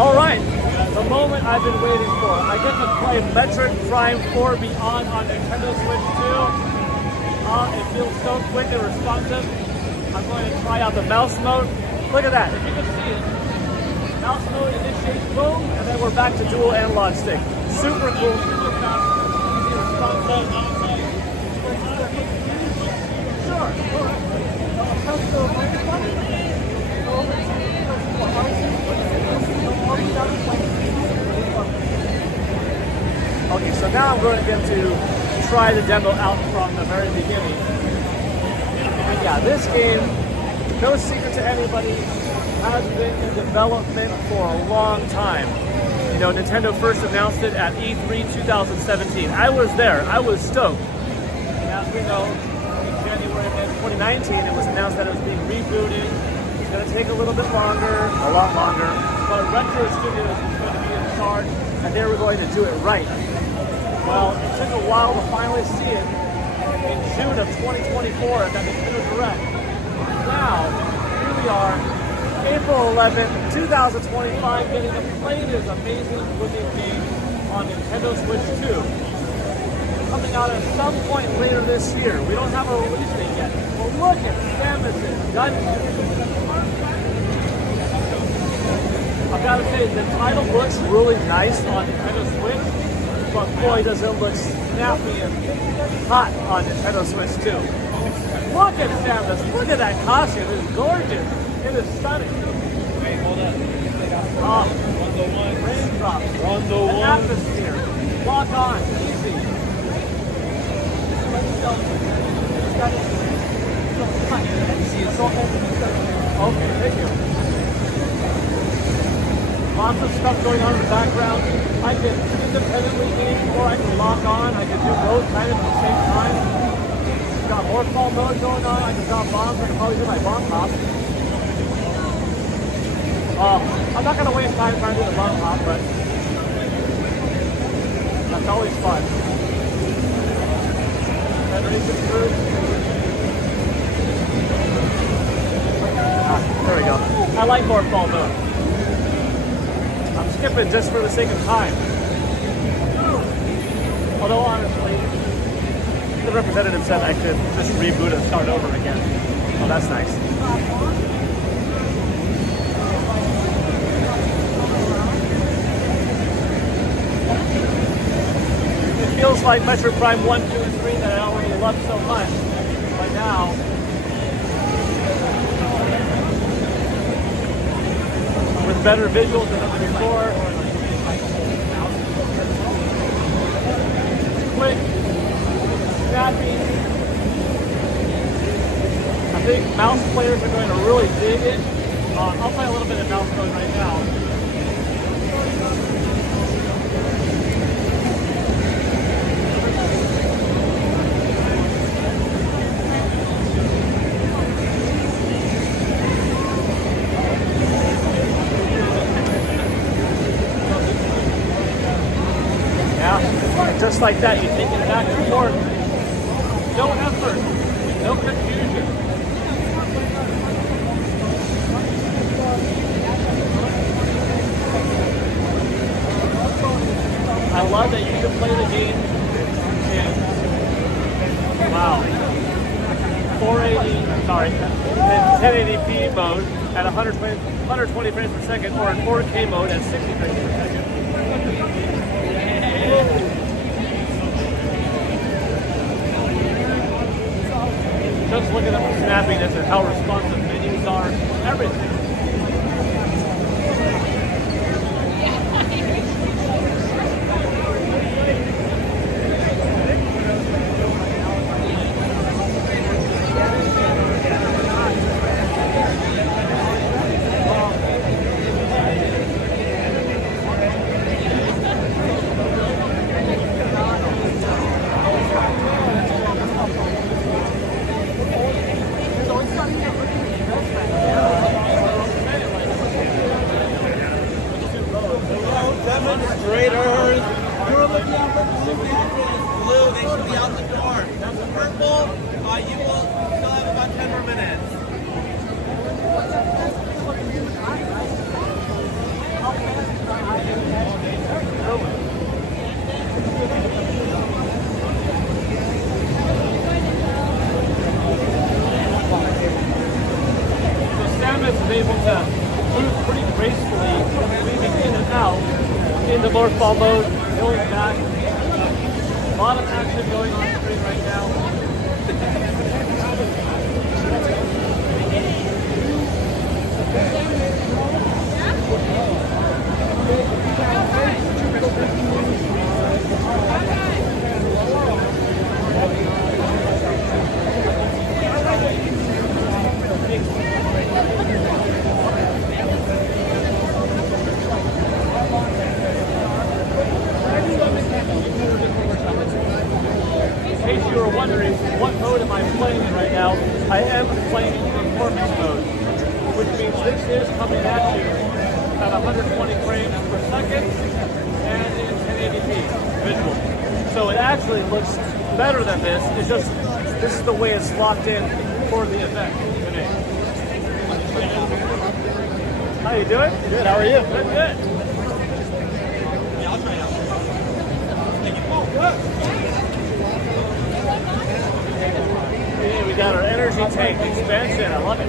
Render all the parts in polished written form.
All right, the moment I've been waiting for. I get to play Metroid Prime 4 Beyond on Nintendo Switch 2. It feels so quick and responsive. I'm going to try out the mouse mode. Look at that, if you can see it. Mouse mode initiates, boom, and then we're back to dual analog stick. Super cool, super fast, easy responsive. Sure, go ahead. Okay, so now I'm going to get to try the demo out from the very beginning. And yeah, this game, no secret to anybody, has been in development for a long time. You know, Nintendo first announced it at E3 2017. I was there, I was stoked. And as we know, in January of 2019, it was announced that it was being rebooted. It's going to take a little bit longer, a lot longer, but Retro Studios was going to be in charge, and they were going to do it right. Well, it took a while to finally see it in June of 2024 at that Nintendo Direct. Now, here we are, April 11th, 2025, getting to play this amazing looking game on Nintendo Switch 2. Coming out at some point later this year. We don't have a release date yet. But look at Samus's Dungeon. I've got to say, the title looks really nice on Nintendo Switch, but boy, does it look snappy and hot on Nintendo Switch 2. Look at Samus. Look at that costume. It is gorgeous. It is stunning. Wait, hold up. Oh, Rondo one. raindrops. Rondo An one. atmosphere. Lock on. Easy. Okay, thank you. Lots of stuff going on in the background. I can independently aim or I can lock on. I can do both kind of at the same time. Got more fall mode going on. I can drop bombs. I can probably do my bomb hop. I'm not going to waste time trying to do the bomb hop, but that's always fun. Federation Cruise. There we go. I like more fall mode. I'm skipping just for the sake of time. Although honestly, the representative said I could just reboot and start over again. Oh, that's nice. It feels like Metroid Prime 1, 2, and 3 that I already loved so much. But now, with better visuals than ever before. Quick, snappy. I think mouse players are going to really dig it. I'll play a little bit of mouse mode right now. Just like that, you take it back and forth. No effort, no confusion. I love that you can play the game in, wow, 1080p mode at 120 frames per second, or in 4K mode at 60 frames per second. Just looking at the snappiness and how responsive menus are, everything. Demonstrators. You're looking out for the blue. They should be out the door. Purple, you will still have about 10 more minutes. Xenomorph mode, going back. A lot of action going on screen right now. In case you were wondering what mode am I playing in right now, I am playing in performance mode, which means this is coming at you at 120 frames per second and in 1080p visual. So it actually looks better than this. It's just this is the way it's locked in for the event today. How you doing? Good, how are you? Good, good. Yeah, I'll try it out. Thank you. Hey, we got our energy tank expansion. I love it.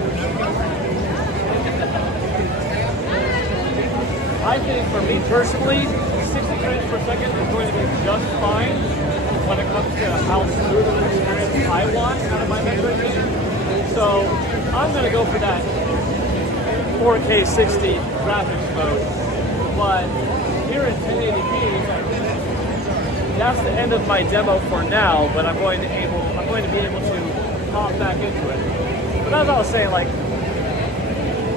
I think for me personally, 60 frames per second is going to be just fine when it comes to how smooth of an experience I want out of my Metroid game. So I'm going to go for that 4K 60 graphics mode. But here in 1080p, that's the end of my demo for now. But I'm going to be able to hop back into it. But as I was saying, like,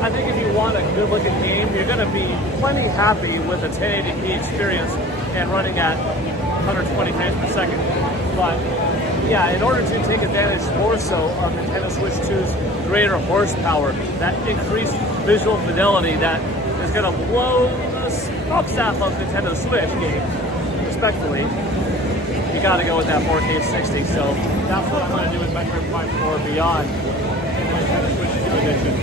I think if you want a good looking game, you're going to be plenty happy with a 1080p experience and running at 120 frames per second. But yeah, in order to take advantage more so of Nintendo Switch 2's greater horsepower, that increased visual fidelity that is going to blow the smoke off of Nintendo Switch games, respectfully, you got to go with that 4K 60. So that's what I'm going to do with Metroid Prime 4 Beyond in the Nintendo Switch 2 edition.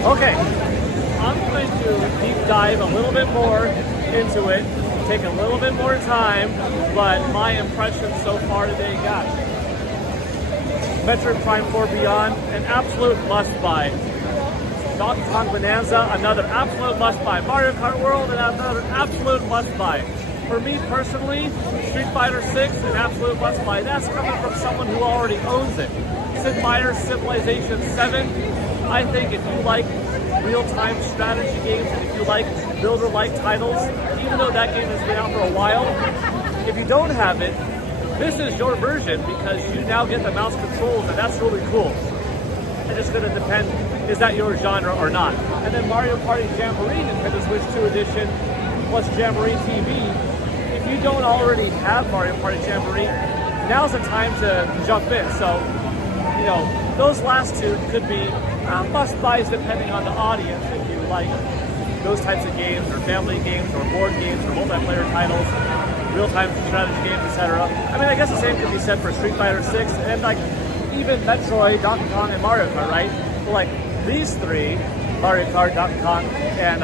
Okay, I'm going to deep dive a little bit more into it, take a little bit more time, but my impressions so far today, guys. Metroid Prime 4 Beyond, an absolute must-buy. Donkey Kong Bonanza, another absolute must-buy. Mario Kart World, another absolute must-buy. For me personally, Street Fighter 6, an absolute must-buy. That's coming from someone who already owns it. Sid Meier's Civilization 7, I think if you like real-time strategy games and if you like builder-like titles, even though that game has been out for a while, if you don't have it, this is your version because you now get the mouse controls and that's really cool. It's just going to depend, is that your genre or not? And then Mario Party Jamboree Nintendo Switch 2 Edition plus Jamboree TV. If you don't already have Mario Party Jamboree, now's the time to jump in. So, you know, those last two could be must-buys depending on the audience. If you like those types of games, or family games, or board games, or multiplayer titles, real-time strategy games, etc. I mean, I guess the same could be said for Street Fighter 6 and like even Metroid, Donkey Kong, and Mario Kart, right? So like these three, Mario Kart, Donkey Kong, and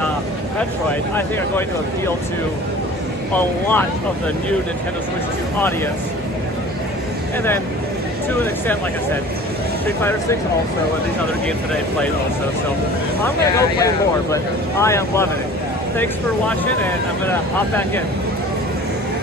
Metroid, I think are going to appeal to a lot of the new Nintendo Switch 2 audience. And then, to an extent, like I said, Street Fighter 6 also, and these other games that I played also. So I'm going to go play more, but I am loving it. Thanks for watching, and I'm going to hop back in.